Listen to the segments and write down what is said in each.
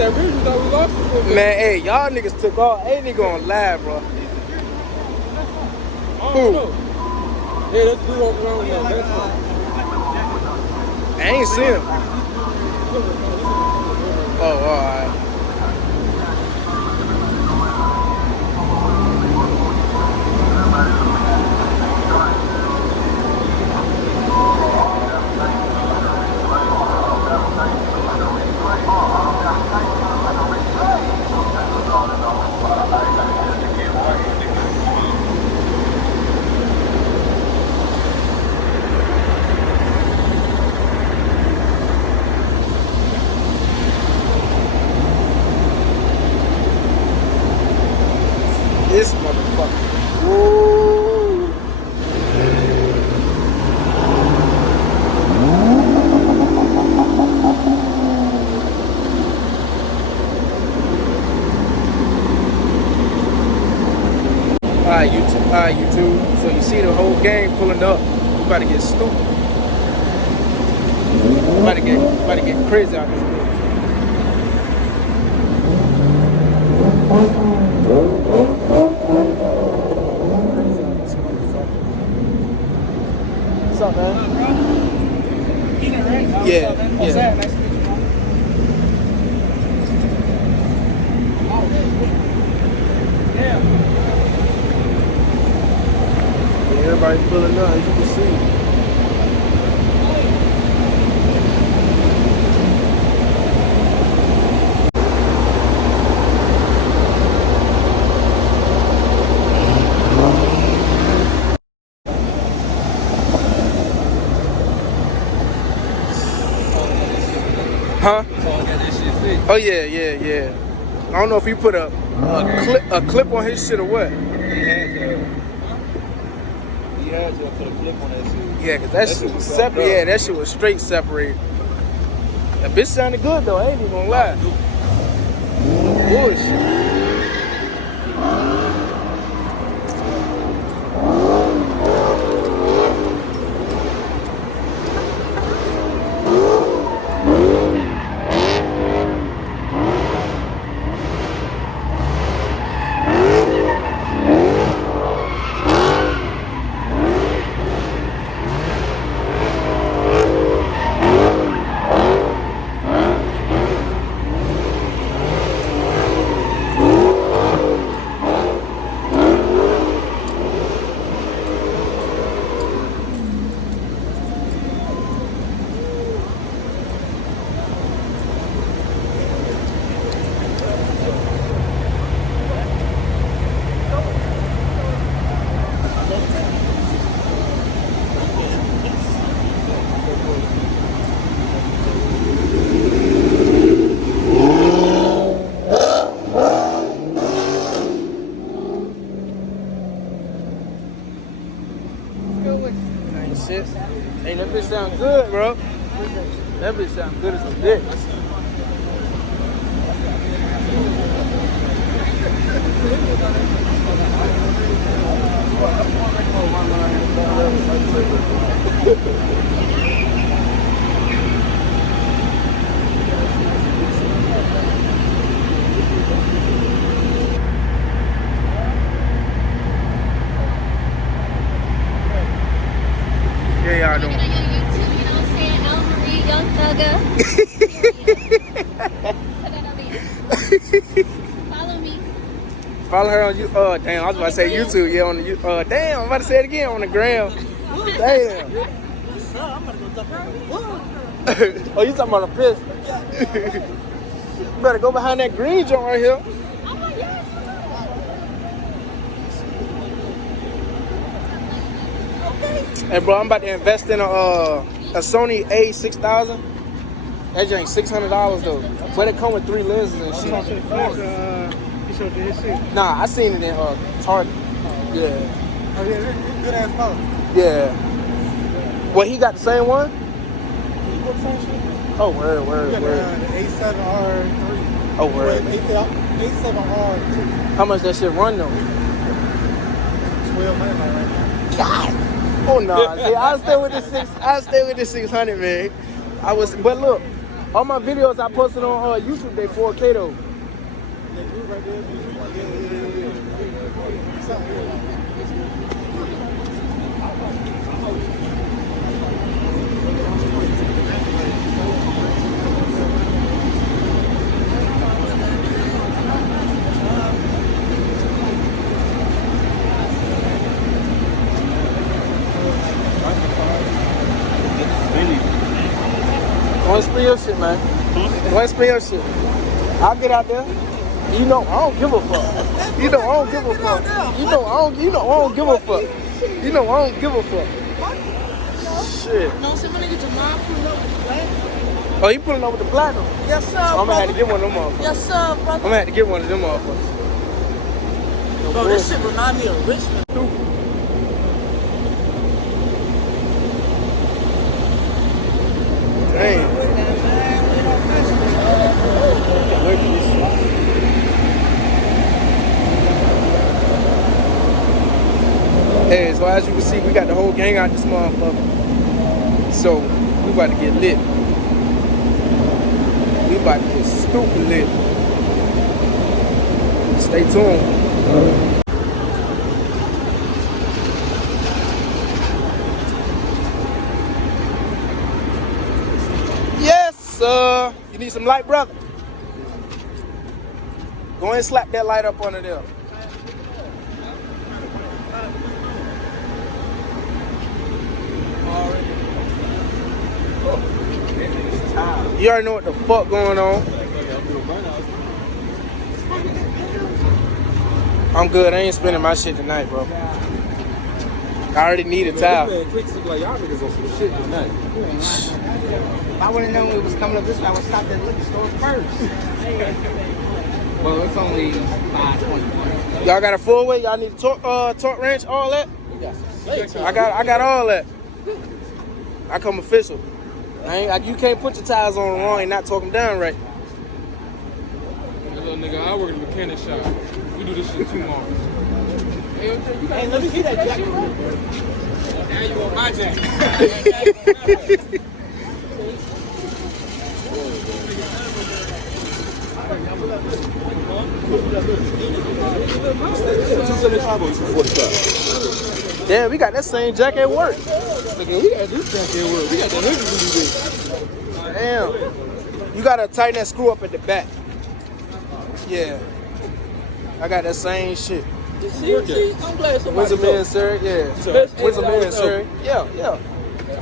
that bridge, we thought we lost it. Man, hey, y'all niggas took off. Ain't nigga gonna lie, bro. I don't know. Yeah, that's dude on the road. I ain't seen him. Oh, alright. This motherfucker. Woo. Alright, YouTube. So you see the whole gang pulling up. We about to get stupid. We about to get crazy out here. What's up, man? Yeah, What's yeah. that? Nice to meet you. Yeah. Everybody pulling up, as you can see. Huh? Oh yeah, yeah, yeah. I don't know if he put a clip on his shit or what. He had to put a clip on that shit. Yeah, cause that shit was separate. Yeah, that shit was straight separated. That bitch sounded good though. I ain't even gonna lie. Bullshit. Shit. Hey, that bitch sound good, bro. That bitch sound good as a bitch. Yeah, y'all doing? On your YouTube, you know what I'm saying? El Marie, Young Thugger. Put that over here. Follow me. Follow her on you. Damn, I was about to say YouTube. Yeah, on the damn, I'm about to say it again on the gram. Damn. Oh, you talking about a piss? You better go behind that green joint right here. Hey, bro, I'm about to invest in a Sony A6000. That joint $600 though, but it come with 3 lenses and shit. You showed you his shit. Nah, I seen it in Target. Yeah. Oh yeah, good ass phone. Yeah. Well, he got the same one? What phone shit? Oh, word. The A7R3. Oh, word. A7R2. How much that shit run though? $1,200 right now. God. Oh no. See, I stay with the 600, man. But look, All my videos I posted on YouTube, they 4K though. Go and spin your shit, man. Go and spin your shit. I'll get out there. You know I don't give a fuck. You know I don't give a fuck. You know I don't give a fuck. You know I don't give a fuck. Shit. No, somebody get your mom pulling up with the platinum. Oh, you pulling up with the platinum? Yes, sir. I'm gonna have to get one of them motherfuckers. Yes, sir, I'm brother. gonna have to get one of them motherfuckers. Bro, this shit remind me of Richmond. Damn. Wait for this shit. Hey, so as you can see, we got the whole gang out this motherfucker. So we about to get lit. We about to get stupid lit. Stay tuned. Yes, sir. You need some light, brother? Go ahead and slap that light up under there. You already know what the fuck going on. I'm good. I ain't spending my shit tonight, bro. I already need a towel. Y'all niggas on some shit tonight. If I would have known it was coming up this way, I would stop at the liquor store first. Well, it's only 5:20. Y'all got a full weight? Y'all need a torque wrench, all that? I got all that. I come official. You can't put your tires on wrong and not talk them down right. That little nigga, I work in the mechanic shop. We do this shit tomorrow. Hey, let me see that jacket. Now you want my jacket. Damn, we got that same jacket at work. Nigga, we got this jacket at work. We got the niggas who do this. Damn. You gotta tighten that screw up at the back. Yeah. I got that same shit. See, I'm glad somebody When's a man, sir? Yeah. When's a man, sir? Yeah.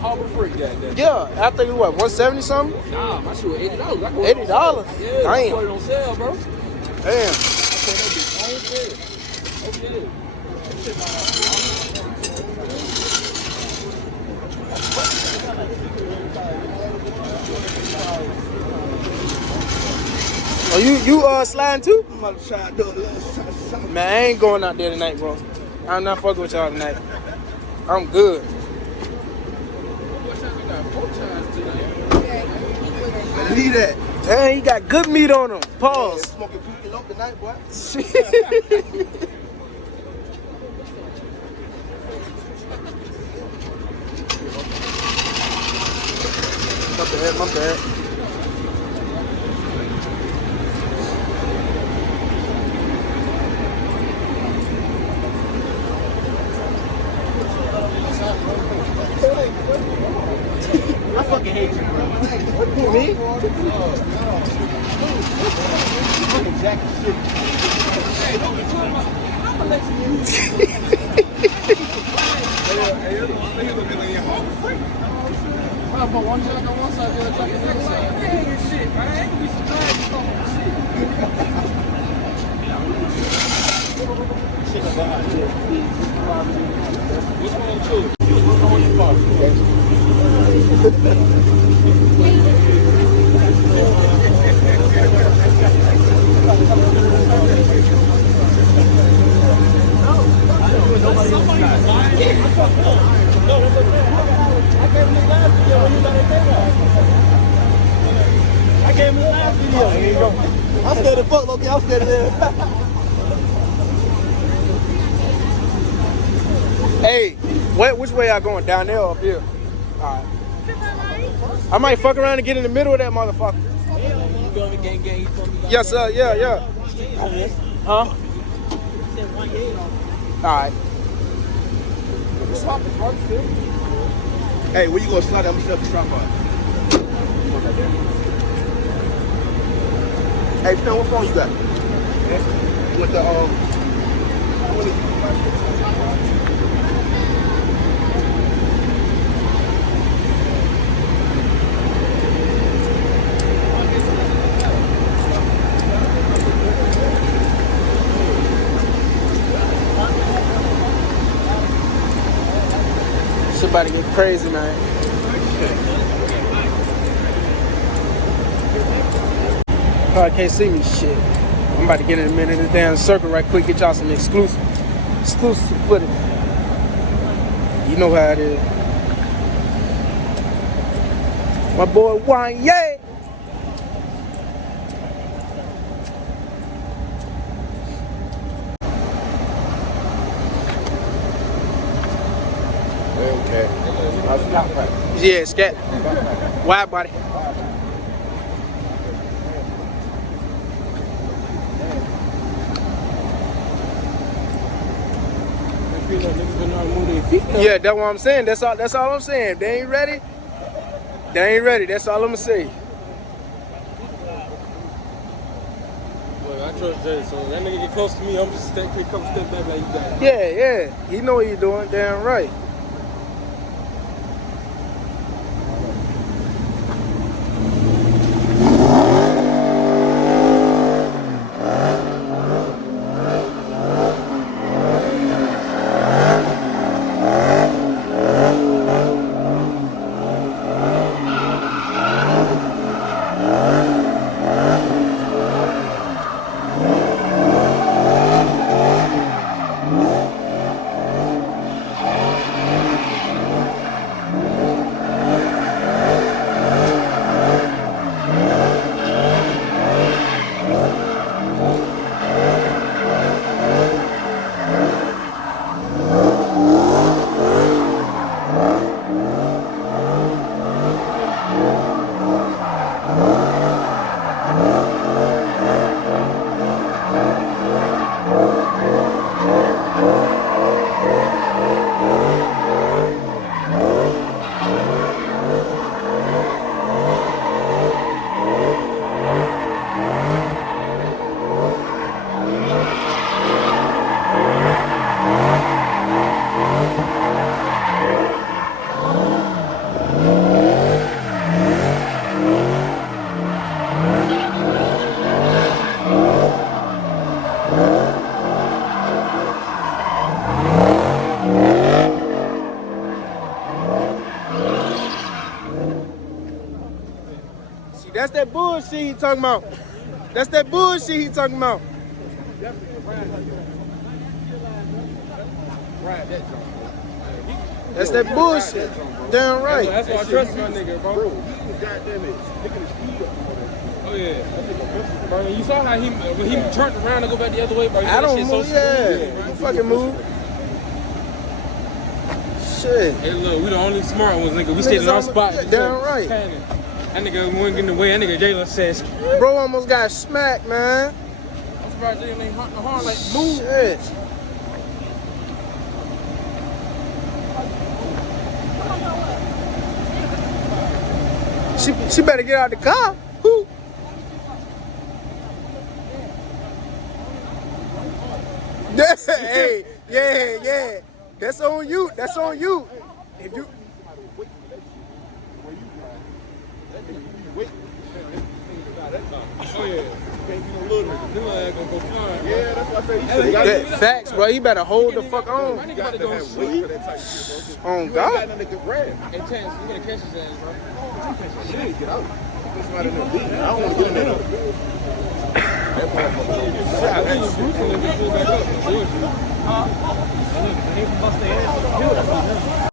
Harbor Freight got that. Yeah. I think it was, what, 170 something? Nah, my shit was $80. $80? Yeah, I put it on sale, bro. Damn. Oh, you sliding too? I'm about to try to do a little something. Man, I ain't going out there tonight, bro. I'm not fucking with y'all tonight. I'm good. Leave that. Dang, he got good meat on him. Pause. Smoking Pookie Lope tonight, boy. My bad. I fucking hate you, bro. Me? Fucking jacket shit. I put one jacket on one side, the other jacket on the other side. Shit, man. Ain't gonna be surprised if Shit about shit. Which one you choose? Which one you bought? I gave him the last video. Here you go. I'm scared of fuck, okay? I'm scared of that. Hey, which way y'all going? Down there or up here? All right. I might fuck around and get in the middle of that motherfucker. You feel me? Gang, gang, you feel me? Yes, sir. Yeah, yeah. Huh? You said 1 gate off. All right. Hey, where you gonna slide? I'm gonna set the trap on. Hey, Phil, what phone you got? With the Shit about to get crazy, man. Probably can't see me, shit. I'm about to get in a minute in the damn circle right quick, get y'all some exclusive footage. You know how it is. My boy Wanye. okay. Yeah, scat. Widebody. Yeah, that's what I'm saying. That's all I'm saying. They ain't ready. They ain't ready. That's all I'm gonna say. Look, I trust Jay, so that nigga get close to me, I'm just take a couple steps back like you got. Yeah, yeah. He know what he doing. Damn right. That's that bullshit he talking about. That's that bullshit he talking about. That's that bullshit. Damn right. That's why I trust my nigga, bro. Bro, he was goddamn it, picking his speed up on that. Oh yeah. Bro, you saw how he when he turned around to go back the other way, bro. I don't move, yeah. Don't fucking move. Shit. Hey look, we the only smart ones, nigga. We stayed in our spot. Damn right. That nigga wouldn't get in the way. That nigga Jalen says. Bro almost got smacked, man. I'm surprised Jalen ain't hunting the horn like move. Shit. She better get out the car. Who? Hey, yeah. That's on you. That's on you. If you. Oh yeah. Yeah, that's what I say. Facts, bro. You better hold the fuck on. You got to have weight for that type shit, bro. On You ain't God. got nothing to grab. Hey, Chance, you gotta catch his ass, bro. Shit, get out. Somebody in there beating. I don't want to get in there though. That motherfucker. I think it's Bruce and they pull back up. They bust their ass.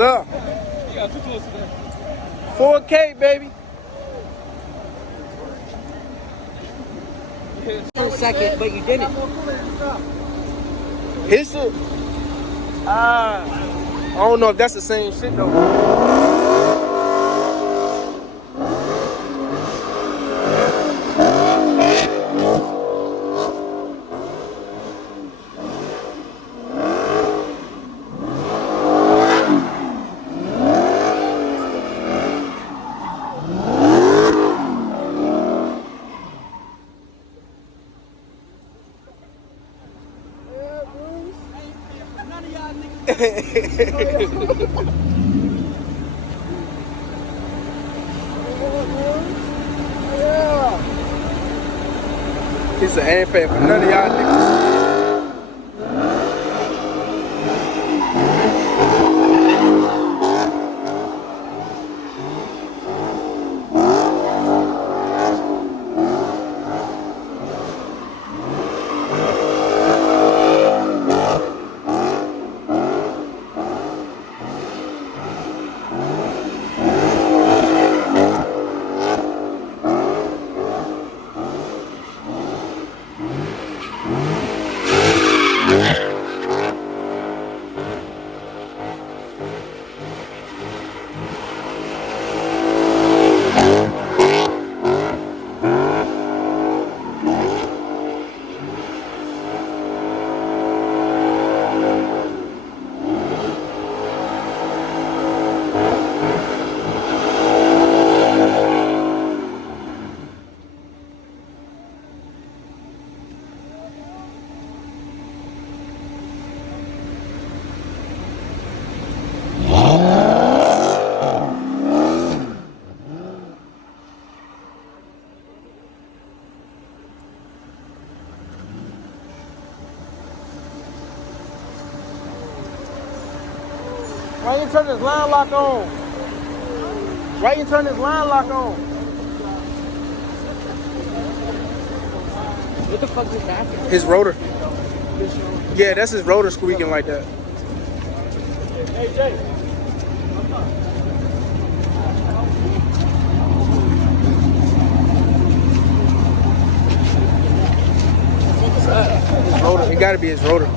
sir. You got 2 tours today. 4K, baby. For a second, but you didn't. His shit. I don't know if that's the same shit though. He said, I ain't paying for none of y'all niggas. Why you turn this line lock on? Why you turn this line lock on? What the fuck is that? His rotor. Yeah, that's his rotor squeaking like that. Hey, Jay. His rotor. It gotta be his rotor.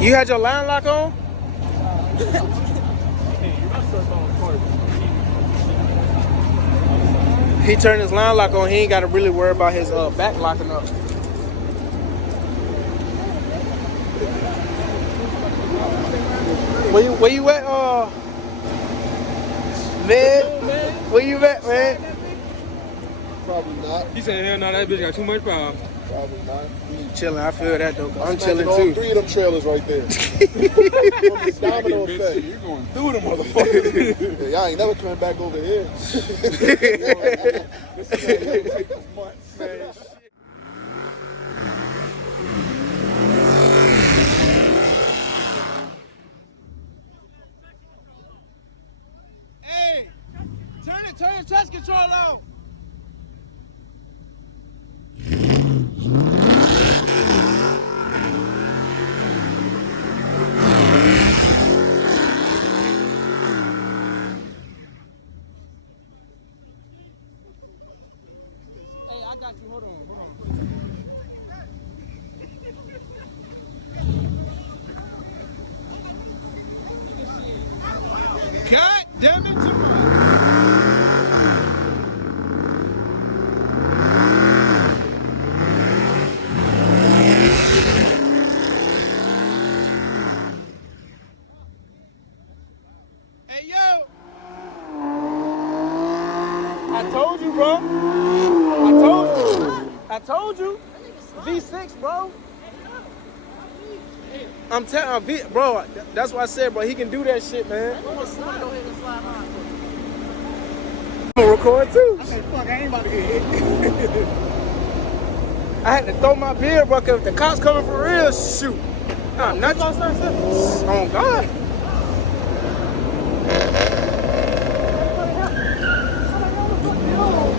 You had your line lock on? He turned his line lock on. He ain't got to really worry about his back locking up. Where you at, man? Where you at, man? Probably not. He said, hell no, that bitch got too much power. Probably not. You chilling. I feel that though. I'm Smacking chilling all too. 3 of them trailers right there. Domino effect. You're going through them motherfuckers. Yeah, y'all ain't never coming back over here. This is gonna take us months, man. Hey, turn the traction control on. Hey, I got you. Hold on. God damn it, too much. Hey, yo. I told you, bro. I told you. V6, bro. I'm telling you, bro, that's what I said, bro. He can do that shit, man. I'm gonna record too. I said, fuck, I ain't about to get hit. I had to throw my beer, bro, because if the cops coming for real, shoot. I'm not gonna start stuff. Oh, God.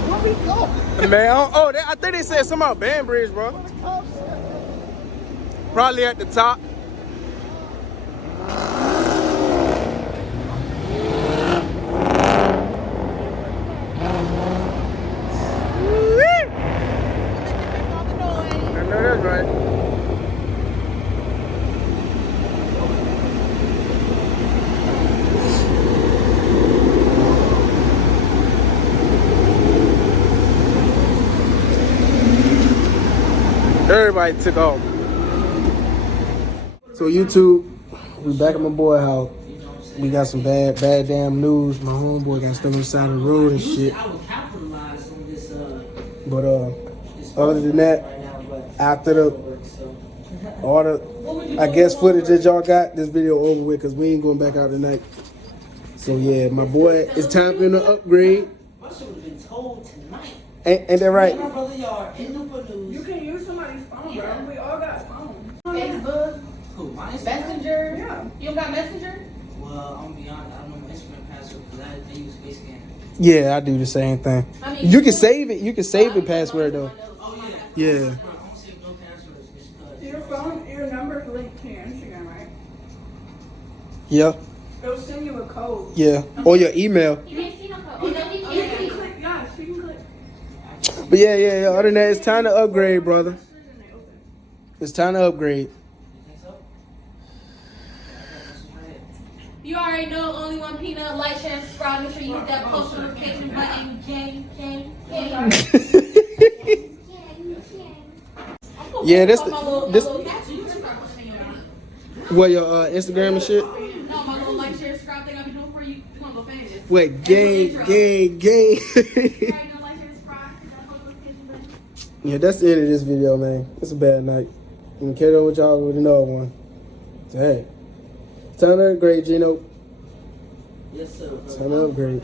Where we go? Man, I think they said something about Banbridge, bro. Probably at the top. everybody took off. So YouTube, we back at my boy house. We got some bad damn news. My homeboy got stuck on the side of the road and shit. But other than that, after all the I guess footage that y'all got, this video over with because we ain't going back out tonight. So yeah, my boy, it's time for him to upgrade. Ain't that right? You can use somebody's phone, bro. We all got phones. Facebook, Who, Messenger. Yeah. You don't got Messenger? Well, I'm gonna be honest, I don't know my Instagram password because they use face scan. Yeah, I do the same thing. I mean, You can save it. You can save the password though. Oh yeah. Yeah. Bro, I don't save no passwords. Your phone, your number's linked to your Instagram, right? Yeah. It'll send you a code. Yeah. Or your email. you can't see no code. Oh, no, you Oh, you can't can see. click, yeah, so you can click. But yeah. Other than that, it's time to upgrade, brother. It's time to upgrade. You already know, only one peanut, like, share, and subscribe. Make sure you hit that post notification button. Gang. Yeah, this This. what your Instagram and shit. No, my little like, share, subscribe thing I be doing for you. You wanna go famous? Wait, gang. Right now, like, share, subscribe. Hit that post notification button. Yeah, that's the end of this video, man. It's a bad night. I'm carry on with y'all with another one. So hey, time to upgrade, Gino. Yes, sir. Time to upgrade.